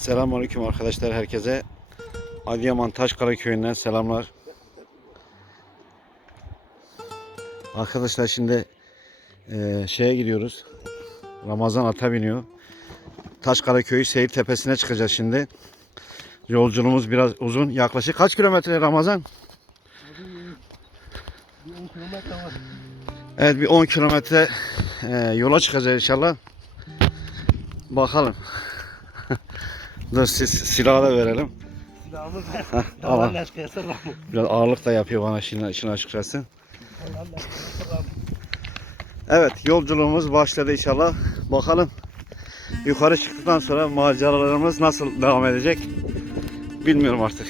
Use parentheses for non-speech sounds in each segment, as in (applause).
Selamünaleyküm arkadaşlar herkese. Adıyaman Taşkara köyünden selamlar. Arkadaşlar şimdi eee, şeye gidiyoruz. Ramazan ata biniyor. Taşkara köyü seyir tepesine çıkacağız şimdi. Yolculuğumuz biraz uzun. Yaklaşık kaç kilometre Ramazan? Evet bir 10 kilometre eee, yola çıkacağız inşallah. Bakalım. (laughs) Dur siz silahı da verelim. Silahımız var. Hah, Allah'ın aşkına. Biraz ağırlık da yapıyor bana işin, işin açıkçası. Evet yolculuğumuz başladı inşallah. Bakalım yukarı çıktıktan sonra maceralarımız nasıl devam edecek bilmiyorum artık.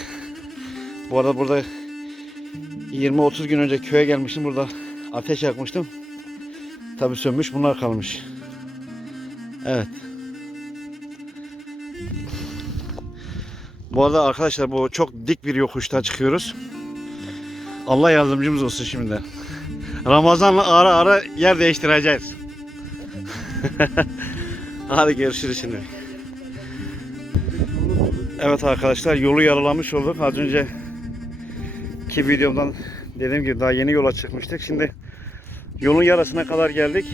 Bu arada burada 20-30 gün önce köye gelmiştim. Burada ateş yakmıştım. Tabi sönmüş bunlar kalmış. Evet. Bu arada arkadaşlar bu çok dik bir yokuştan çıkıyoruz. Allah yardımcımız olsun şimdi. Ramazan'la ara ara yer değiştireceğiz. (laughs) Hadi görüşürüz şimdi. Evet arkadaşlar yolu yaralamış olduk. Az önce ki videomdan dediğim gibi daha yeni yola çıkmıştık. Şimdi yolun yarısına kadar geldik.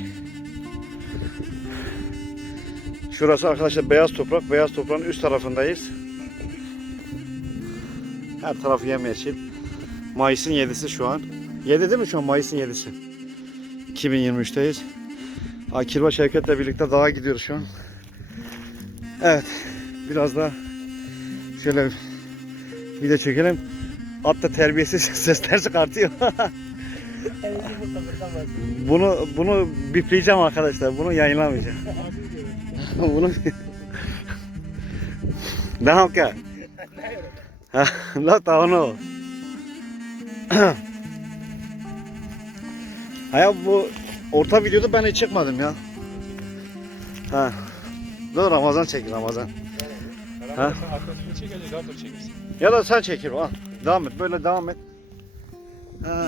Şurası arkadaşlar beyaz toprak. Beyaz toprağın üst tarafındayız. Her tarafı yemyeşil. Mayıs'ın 7'si şu an. 7 değil mi şu an Mayıs'ın 7'si? 2023'teyiz. Akirba Şevket'le birlikte dağa gidiyoruz şu an. Evet. Biraz da şöyle bir de çekelim. At da terbiyesiz (laughs) sesler çıkartıyor. (laughs) Bunu bunu bipleyeceğim arkadaşlar. Bunu yayınlamayacağım. (laughs) bunu Devam ki. Ha, La tavano. Hayır bu orta videoda ben hiç çıkmadım ya. Ha. Dur Ramazan çek Ramazan. Ha? Dur çekirsin. Ya da sen çekil al. Devam et böyle devam et. Ha.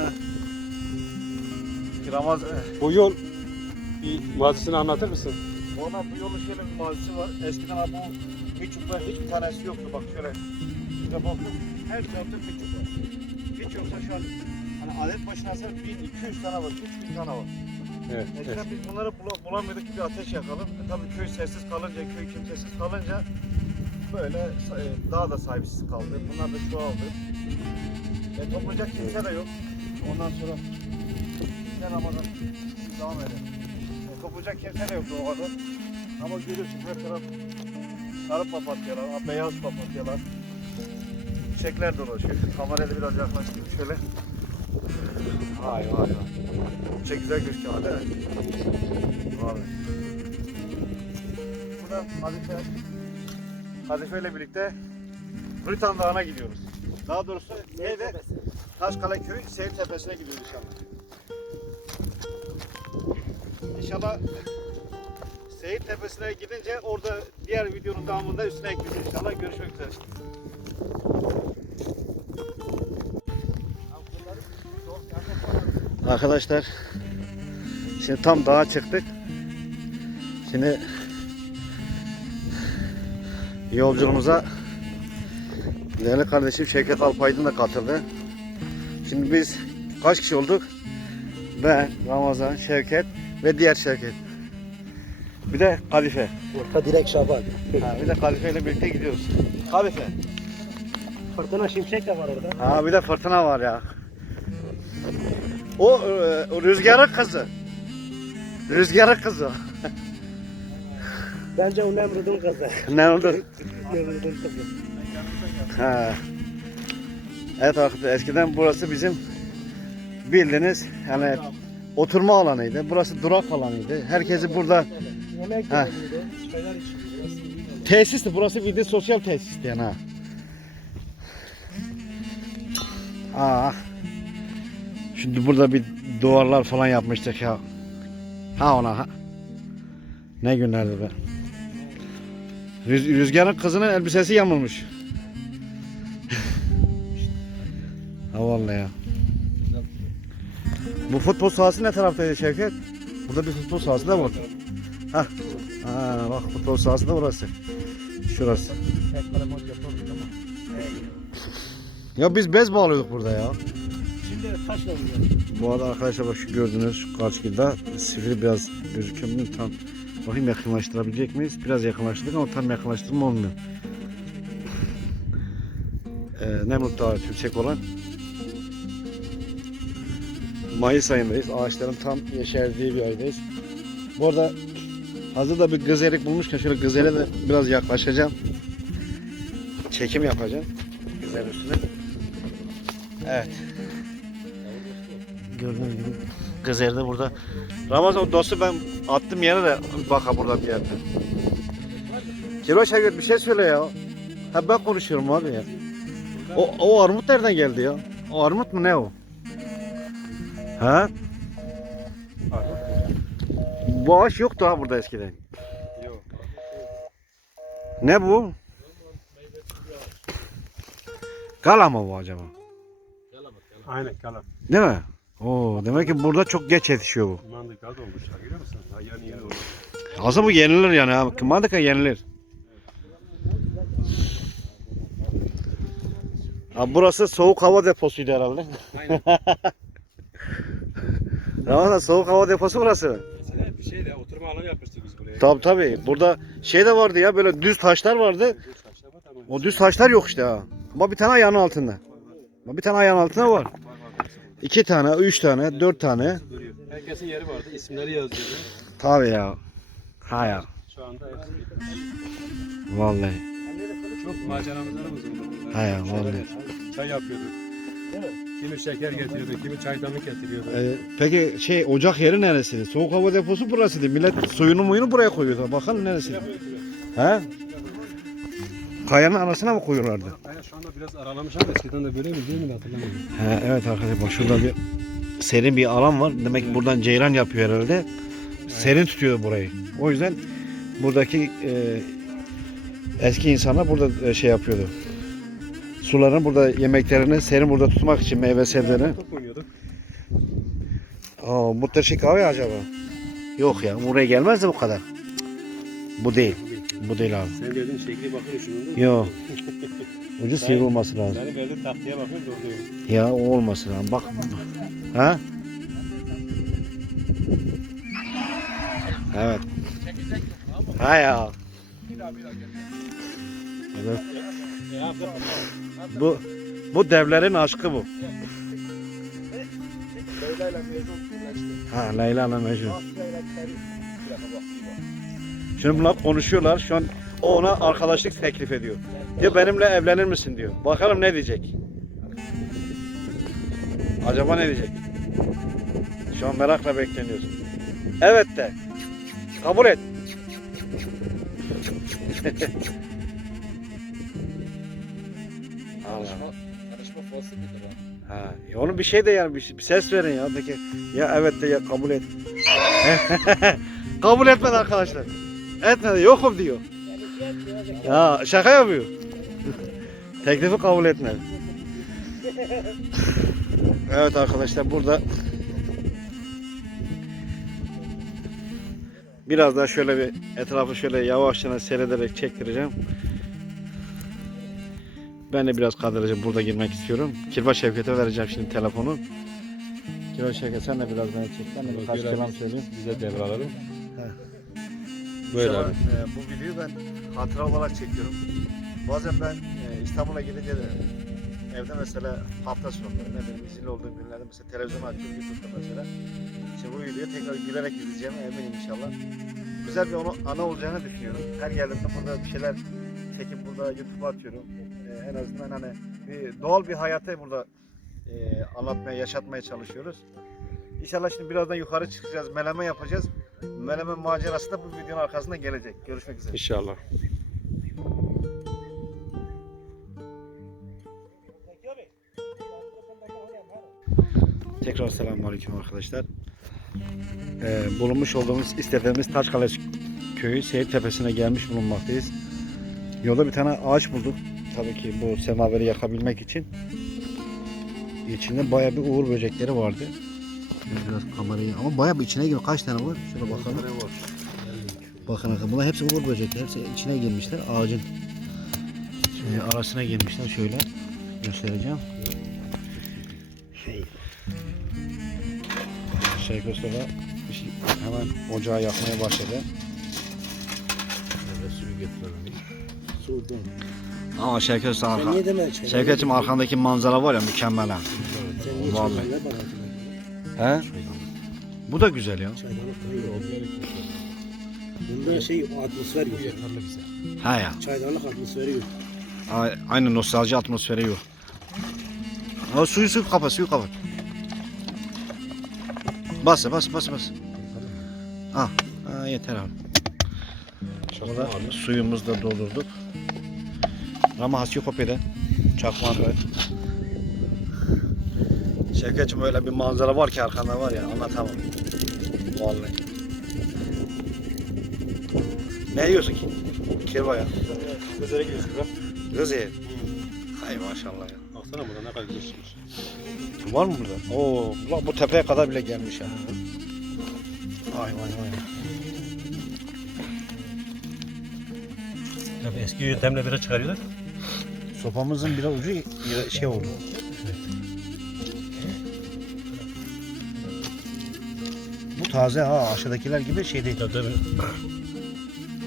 Ramazan. Bu yol bir mazisini anlatır mısın? Valla bu yolun şöyle bir mazisi var. Eskiden bu hiç çubuklar hiçbir tanesi yoktu. Bak şöyle. İşte baktım her tarafta çubuk var. Hiç yoksa şu an hani adet başına alsa 1200 tane var, 3000 tane var. Evet. Eskiden biz bunları bula- bulamıyorduk ki bir ateş yakalım. E tabii köy sessiz kalınca, köy kimsesiz kalınca böyle e, daha da sahipsiz kaldı. Bunlar da çoğaldı. E, toplayacak kimse de yok. Ondan sonra gel Ramazan devam edin. E, toplayacak kimse de yok o kadar. Ama görüyorsun her taraf sarı papatyalar, beyaz papatyalar. Çiçekler dolaşıyor. Kamerayla biraz yaklaştırayım şöyle. Vay vay vay. Çok güzel gözüküyor değil mi? Vay. Burada Hadife, Hadife ile birlikte Rütan Dağı'na gidiyoruz. Daha doğrusu neydi? Taşkale Köyü Seyir Tepesi'ne gidiyoruz inşallah. İnşallah Seyir Tepesi'ne gidince orada diğer videonun devamında üstüne ekleyeceğiz inşallah. Görüşmek üzere. Arkadaşlar şimdi tam dağa çıktık. Şimdi yolculuğumuza değerli kardeşim Şevket Alpaydın da katıldı. Şimdi biz kaç kişi olduk? Ben, Ramazan, Şevket ve diğer Şevket. Bir de Kadife. Orta direk Şaban. Ha, bir de Kadife ile birlikte gidiyoruz. Kadife. Fırtına şimşek de var orada. Ha bir de fırtına var ya. O, e, rüzgarın kızı. Rüzgarın kızı. Bence o Nemrut'un kızı. (laughs) ne oldu? Nemrut'un kızı. Ha. Evet arkadaşlar eskiden burası bizim bildiğiniz yani oturma alanıydı. Burası durak alanıydı. Herkesi burada Yemek Ha. tesisti. Burası bildiğin sosyal tesisti yani ha. Aa. Şimdi burada bir duvarlar falan yapmıştık ya. Ha ona ha. Ne günlerdi be. Rüz- Rüzgarın kızının elbisesi yamulmuş. (laughs) ha vallahi ya. Bu futbol sahası ne taraftaydı Şevket? Burada bir futbol sahası da var. Hah. Ha, bak futbol sahası da burası. Şurası. Ya biz bez bağlıyorduk burada ya. Bu arada arkadaşlar bak şu gördüğünüz şu karşıda sivri biraz gözüküyor mu tam bakayım yakınlaştırabilecek miyiz? Biraz yakınlaştırdık ama tam yakınlaştırma olmuyor. Ee, Nemrut Dağı tümsek olan Mayıs ayındayız. Ağaçların tam yeşerdiği bir aydayız. Bu arada hazır da bir gızelik bulmuşken şöyle gızele de biraz yaklaşacağım. Çekim yapacağım. Güzel üstüne. Evet. Gördüğünüz gibi Gızeri de burada. Ramazan dostu ben attım yere de baka burada bir yerde. Kiro Şevket bir şey söyle ya. Ha ben konuşuyorum abi ya. O, o armut nereden geldi ya? O armut mu ne o? Ha? Bu ağaç yoktu ha burada eskiden. Yok. Ne bu? Gala mı bu acaba? Aynen kalan. Değil mi? Oo, demek ki burada çok geç yetişiyor bu. Mandık az olmuş. Ha, görüyor musun? Ha, yani yeni olmuş. Aslında bu yenilir yani ha. Kımadıka yenilir. Ha, burası soğuk hava deposuydu herhalde. Aynen. (laughs) Ramazan soğuk hava deposu burası. Mesela bir şey de oturma alanı yapmıştık biz buraya. Tabi tabi. Burada şey de vardı ya böyle düz taşlar vardı. O düz taşlar yok işte ha. Ama bir tane ayağın altında. Ama bir tane ayağın altında var. Var, var, hepsi burada. İki tane, üç tane, dört tane. Herkesin yeri vardı. isimleri yazıyordu. Tabi ya. Ha ya. Şu anda hepsi. Vallahi. Çok maceralarımız oldu. Ha ya, vallahi. Çay yapıyorduk. Kimi şeker getiriyordu, kimi çaydanlık getiriyordu. Ee, peki şey ocak yeri neresiydi? Soğuk hava deposu burasıydı. Millet suyunu muyunu buraya koyuyordu. Bakalım neresiydi? He? Kayanın arasına mı koyuyorlardı? Hayır şu anda biraz aralamış ama eskiden de böyle mi değil mi hatırlamıyorum. He, evet arkadaşlar şurada bir serin bir alan var. Demek ki buradan ceyran yapıyor herhalde. Serin tutuyor burayı. O yüzden buradaki e, eski insanlar burada e, şey yapıyordu. Suların burada yemeklerini serin burada tutmak için meyve sebzelerini. Top oynuyorduk. Aa, muhteşem kahve acaba? Yok ya buraya gelmez de bu kadar. Cık, Bu değil. Bu değil abi. Sen verdiğin şekli bakın şunun da. Yok. Ucu sivri olması lazım. Senin verdiğin taktiğe bakın doğru. Ya o olması lazım. Bak. Ha? Evet. Ha ya. Evet. Bu bu devlerin aşkı bu. Ha Leyla ile Mecnun. Şimdi bunlar konuşuyorlar. Şu an o ona arkadaşlık teklif ediyor. Diyor benimle evlenir misin diyor. Bakalım ne diyecek. Acaba ne diyecek? Şu an merakla bekleniyoruz. Evet de. Kabul et. (laughs) Allah. Yarışma faslı bir de Ha, ya onun bir şey de yani bir, bir ses verin ya. Peki ya evet de ya kabul et. (laughs) kabul etmedi arkadaşlar. Etmedi yokum diyor. Ya şaka yapıyor. (laughs) Teklifi kabul etmedi. (laughs) Evet arkadaşlar burada biraz daha şöyle bir etrafı şöyle yavaşça seyrederek çektireceğim. Ben de biraz kadraja burada girmek istiyorum. Kirva Şevket'e vereceğim şimdi telefonu. Kirva Şevket sen de biraz beni çek. Ben de birkaç kelam söyleyeyim. Bize devralalım. Böyle abi. e, bu videoyu ben hatıra olarak çekiyorum. Bazen ben e, İstanbul'a gidince de evde mesela hafta sonları ne bileyim izinli olduğum günlerde mesela televizyon açıyorum YouTube'da mesela. İşte bu videoyu tekrar gülerek izleyeceğim eminim inşallah. Güzel bir ana, ana olacağını düşünüyorum. Her geldiğimde burada bir şeyler çekip burada YouTube'a atıyorum. E, en azından hani bir doğal bir hayatı burada e, anlatmaya, yaşatmaya çalışıyoruz. İnşallah şimdi birazdan yukarı çıkacağız, meleme yapacağız. Menemen macerası da bu videonun arkasında gelecek. Görüşmek üzere. İnşallah. Tekrar selamünaleyküm arkadaşlar. Ee, bulunmuş olduğumuz istediğimiz Taşkale köyü Seyir Tepesi'ne gelmiş bulunmaktayız. Yolda bir tane ağaç bulduk. Tabii ki bu semaveri yakabilmek için. İçinde bayağı bir uğur böcekleri vardı. Ben Biraz kamerayı ama bayağı bir içine giriyor. Kaç tane var? Şöyle bakalım. Bakın bakın bunlar hepsi uğur böcekleri. Hepsi içine girmişler ağacın. e, arasına girmişler şöyle göstereceğim. Şey Şeyh Mustafa hemen ocağı yakmaya başladı. Evet, suyu getirelim. Sudan. Ama Şevket Usta arka, Şevket'im arkandaki manzara var ya mükemmel ha. Vallahi. He? Bu da güzel ya. Çaydanlık Bunda şey atmosfer yok. He ya. Çaydanlık atmosferi yok. A- Aynı nostalji atmosferi yok. Ha, suyu suyu kapat suyu kapat. Bas bas bas bas. Ah, ha, yeter abi. Burada abi. suyumuzu da doldurduk. Ama hasyo kopyada. Çakmakla. Şevket'cim öyle bir manzara var ki arkanda var ya anlatamam. Vallahi. Ne yiyorsun ki? Kirva ya. Gözlere gidiyorsun bırak. Kız ye. Hay maşallah ya. Baksana burada ne kadar güzel çıkmış. Var mı burada? Oo, ulan bu tepeye kadar bile gelmiş ha. Vay vay vay. Tabii eski yöntemle bira çıkarıyorlar. Sopamızın bir ucu şey oldu. Bu taze ha aşağıdakiler gibi şey değil. Tabii tabii.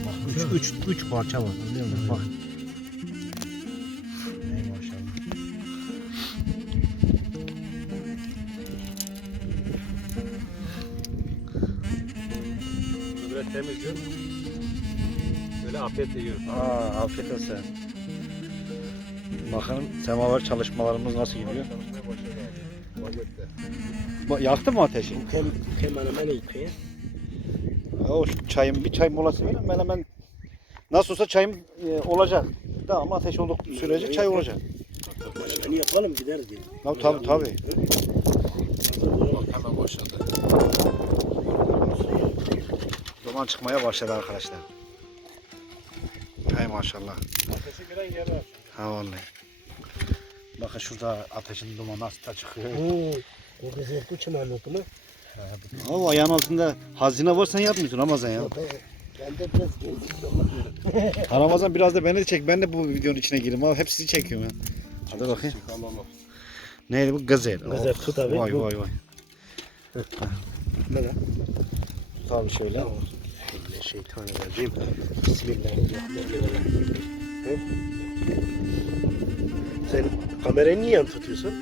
Bak üç, üç, üç parça var. Biliyor musun? Bak. Ey maşallah. Bunu biraz temizliyor. Böyle afiyetle yiyoruz. Aa, afiyet olsun. Bakın semaver çalışmalarımız nasıl gidiyor. Ba- Yaktı mı ateşi? Hem hemen hemen yıkayın. O çayım bir çay molası verin ben hemen nasıl olsa çayım e, olacak. Tamam ateş olduk sürece çay olacak. Hemen yapalım gideriz diye. Ya tabii tabii. Hemen başladı. Duman çıkmaya başladı arkadaşlar. Hay maşallah. Ateşi giren yer var. Ha vallahi. Bakın şurada ateşin dumanı nasıl da çıkıyor. Oo, güzel bu çimenlik mi? Ama ayağın altında hazine var sen yapmıyorsun Ramazan ya. Ben de biraz gezdim. (laughs) Ramazan biraz da beni de çek. Ben de bu videonun içine gireyim. Abi hep sizi çekiyorum ya. Hadi bakayım. Neydi bu? Gazel. Gazel tut abi. Vay vay vay. Ne lan? Tut abi şöyle. Şeytanirracim. Bismillahirrahmanirrahim. Sen kamerayı niye yan tutuyorsun?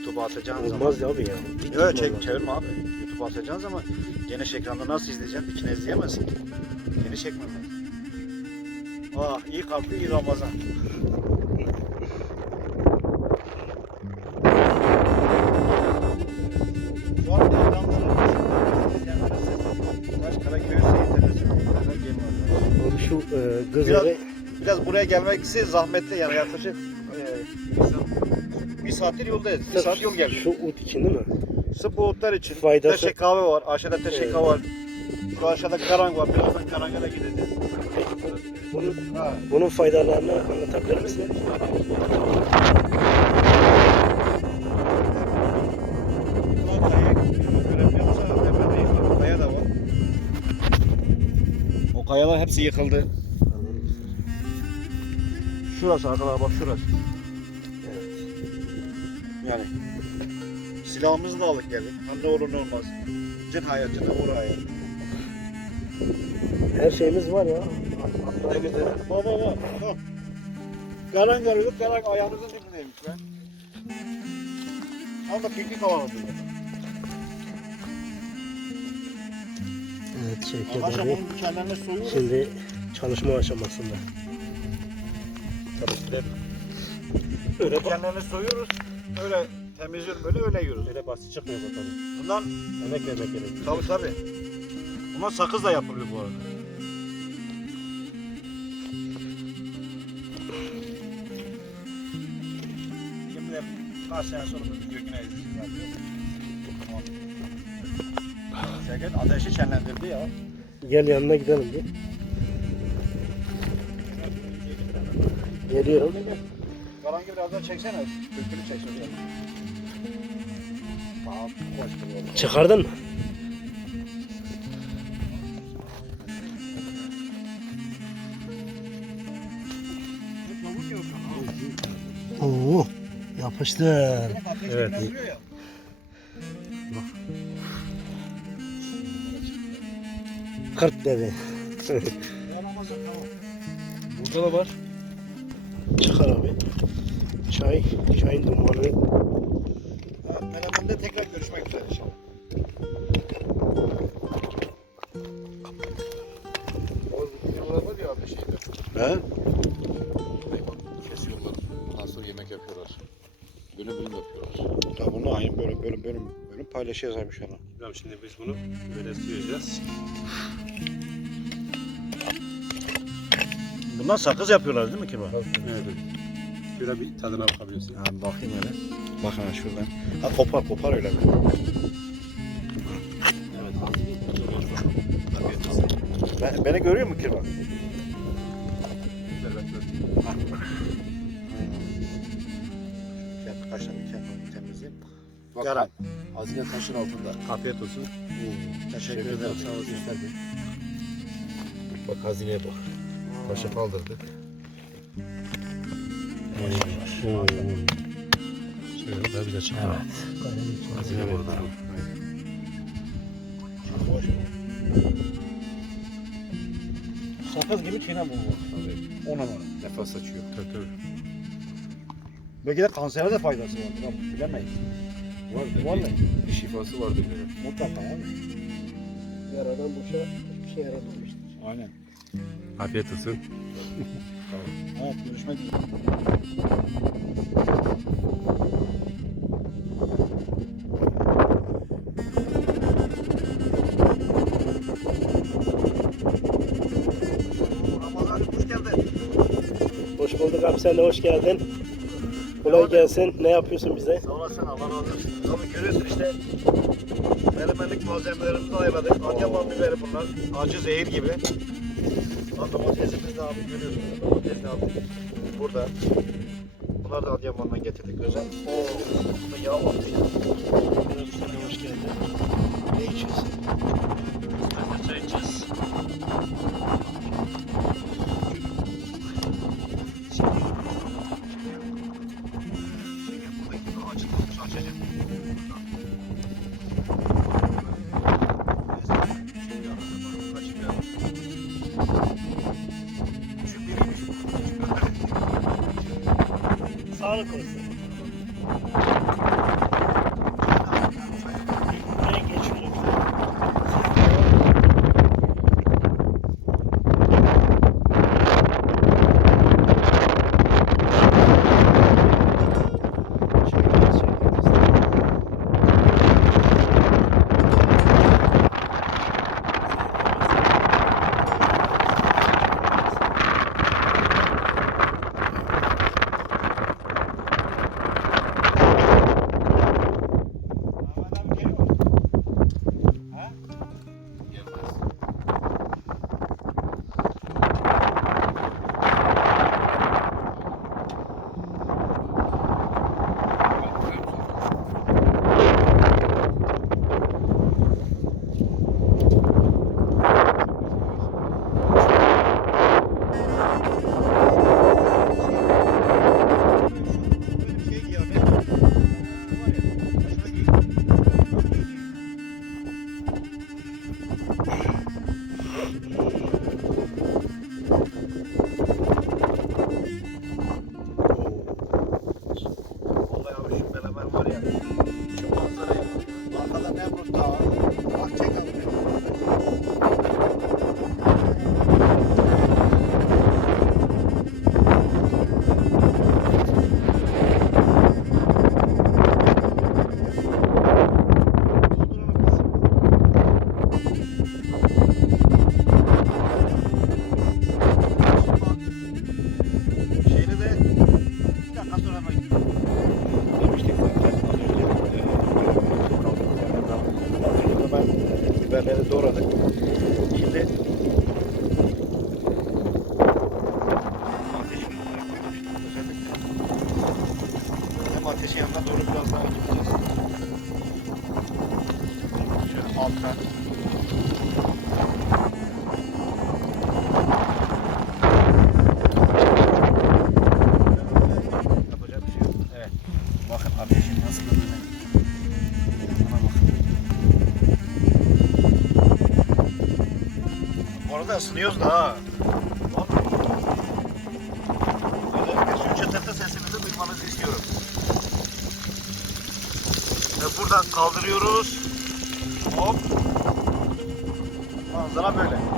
YouTube'a atacağın zaman. Olmaz abi ya. Hiç Yok çek, çevirme abi. YouTube'a atacağın zaman geniş ekranda nasıl izleyeceksin? İçine izleyemezsin. Geniş çekmem lazım. Ah iyi kalktı iyi Ramazan. Şu an Taş. Abi şu e, Biraz, biraz buraya gelmesi zahmetli yani yaklaşık e, bir saattir yoldayız. Bir saat yol geldik. Şu ut için değil mi? Sırf bu otlar için. Faydası- Teşek kahve var. Aşağıda teşek kahve var. Şu aşağıda karang var. Birazdan karanga da gideceğiz. Bunun, Ha. bunun faydalarını anlatabilir misin? O kayalar hepsi yıkıldı. Şurası arkadaşlar bak şurası. Silahımızı da aldık geldik. Ha, ne olur ne olmaz. Cin hayatına oraya. Her şeyimiz var ya. Baba baba. Bak. Garan garıyorduk. Garan ayağımızın dibindeymiş be. Ama piknik diyor. Evet Şevket abi soyuyoruz. şimdi çalışma aşamasında. Tabii ki Öyle kendilerine soyuyoruz. Öyle temizliyoruz böyle öyle yiyoruz. Böyle basit çıkmıyor bu tabii. Bundan Emek vermek gerekiyor. tabi tabi. Bundan sakız da yapılıyor bu arada. De kaç sene sonra bu yine izleyeceğiz abi. Tamam. Şevket ateşi şenlendirdi ya. Gel yanına gidelim bir. Geliyorum. Karangi biraz daha çeksene. Kökünü çek. Çıkardın mı? Yapıştır. Ateş Evet. Kırk dedi. Burada da var. Çıkar abi. Çay, çayın dumanı. Menemen'de tekrar görüşmek üzere inşallah. Videolar var ya abi şeyde. He? Hayvan kesiyorlar. Ondan sonra yemek yapıyorlar. Bölüm bölüm yapıyorlar. Tabi bunu aynı böyle bölüm bölüm bölüm paylaşacağız abi inşallah. Tamam şimdi biz bunu böyle süreceğiz. Bundan sakız yapıyorlar değil mi ki bu? Evet. Şöyle bir tadına bakabilirsin. Abi bakayım hele. Bakın ha şuradan. Ha kopar kopar öyle mi? Evet. Ben, beni görüyor mu kirva? Gel kaşlarını kendimi temizleyeyim. Bak Garan. hazine taşın altında. Afiyet olsun. Teşekkür ederim. Sağ olasın. Bak hazineye bak. Taşı kaldırdı. Oo. Şöyle daha güzel çıktı. Hazine burada. Sakız gibi çiğne bu. On numara. Nefes açıyor. Tabii tabii. Belki de kansere de faydası vardır abi. Bilemeyiz. Var da Vallahi. bir, bir şifası var diyor. Mutlaka abi. Yaradan boşa hiçbir şey yaramamıştır. Aynen. Afiyet olsun. (laughs) Evet görüşmek üzere. Hoş bulduk abi sen de hoş geldin. Kolay gelsin. Ne yapıyorsun bize? Sağ olasın Allah razı olsun. Tabii görüyorsun işte Melemenlik malzemelerimizi ayarladık. Adıyaman biberi bunlar. Acı zehir gibi. Ha, Domatesimiz de abi görüyorsunuz. Domates de aldık. Burada. Bunlar da Adıyaman'dan getirdik özel. Oo, bu da yağ battı ya. Biraz hoş geldin. Ne içiyorsun? Holocaust. Bakın ateşin nasıl da böyle. Ona bakın. Orada ısınıyoruz da ha. İstiyorum. Ve buradan kaldırıyoruz. Hop. Manzara böyle.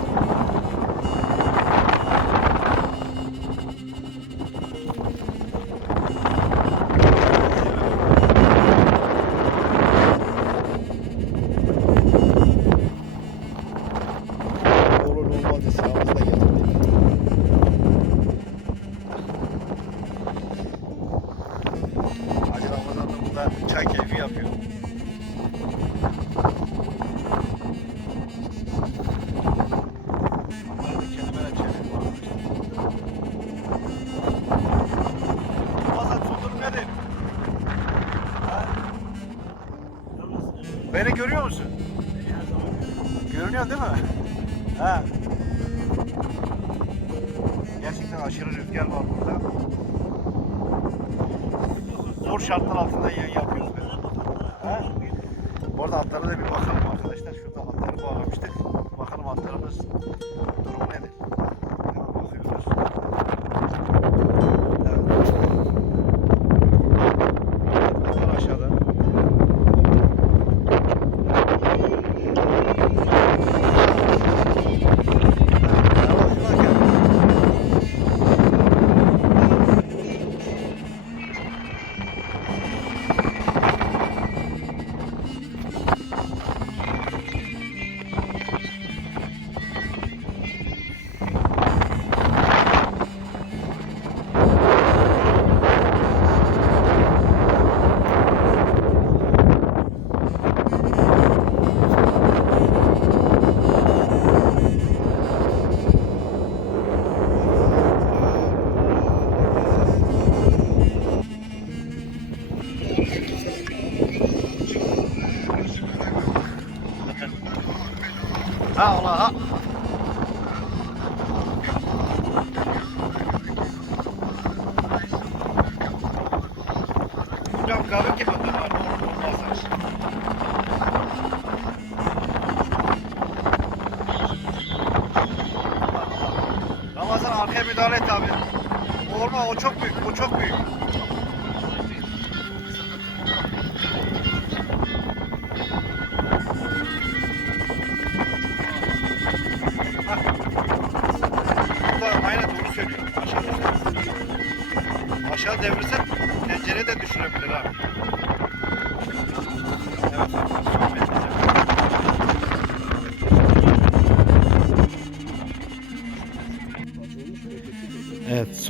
கவனிக்க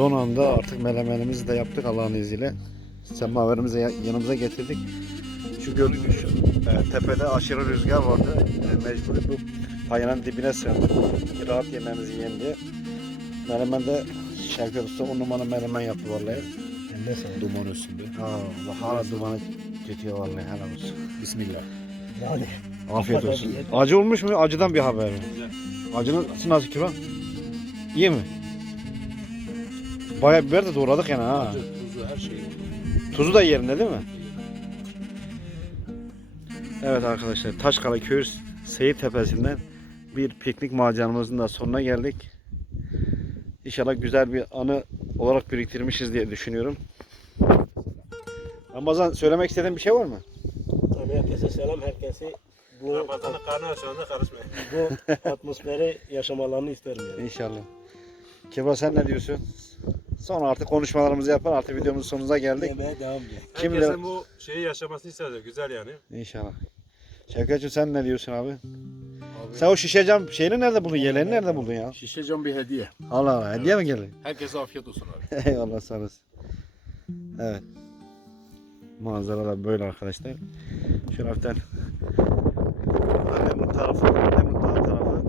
son anda artık melemenimizi de yaptık Allah'ın izniyle. Semaverimizi ya- yanımıza getirdik. Şu gördüğünüz şu, e, tepede aşırı rüzgar vardı. E, mecbur bu payanın dibine sığındık. Ki Rahat yememizi yiyelim diye. Melemen de Şevket Usta on numara melemen yaptı vallahi. Eline sağlık. Duman üstünde. Ha, Allah hala dumanı tutuyor vallahi helal olsun. Bismillah. Yani Afiyet olsun. Acı olmuş mu? Acıdan bir haber mi? Acının nasıl kilo? İyi mi? Bayağı biber de doğradık yani ha. Acı, tuzu, her şey. Tuzu da yerinde değil mi? Evet arkadaşlar Taşkala Köyü Seyit Tepesi'nden bir piknik maceramızın da sonuna geldik. İnşallah güzel bir anı olarak biriktirmişiz diye düşünüyorum. Ramazan söylemek istediğin bir şey var mı? Tabii herkese selam. Herkesi bu, Ramazan'ın karnı anda karışmayın. bu atmosferi yaşamalarını isterim yani. İnşallah. Kebra sen ne diyorsun? Sonra artık konuşmalarımızı yapar. Artık videomuzun sonuna geldik. Yemeğe devam ediyor. Kim Herkesin bu şeyi yaşamasını istedim. Güzel yani. İnşallah. Şevketciğim sen ne diyorsun abi? Abi, Sen o şişe cam şeyini nerede buldun? Yeleğini nerede buldun ya? şişe cam bir hediye. Allah Allah. Hediye mi geldi? Herkese afiyet olsun abi. (laughs) Eyvallah sağ olasın. Evet. Manzara da böyle arkadaşlar. Hafiften Nemrut tarafı, Dağı tarafı.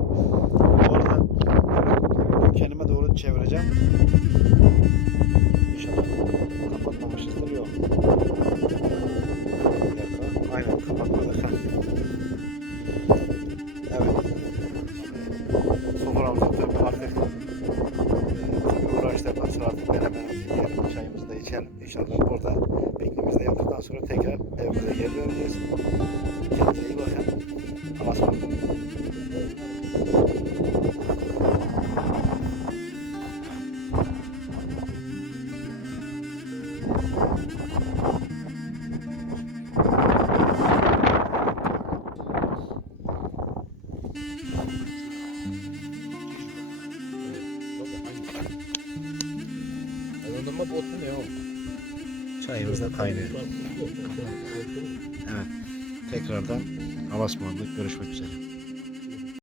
Bu arada kendime doğru çevireceğim. Kaynıyor. Evet. Tekrardan Alasmanlık görüşmek üzere.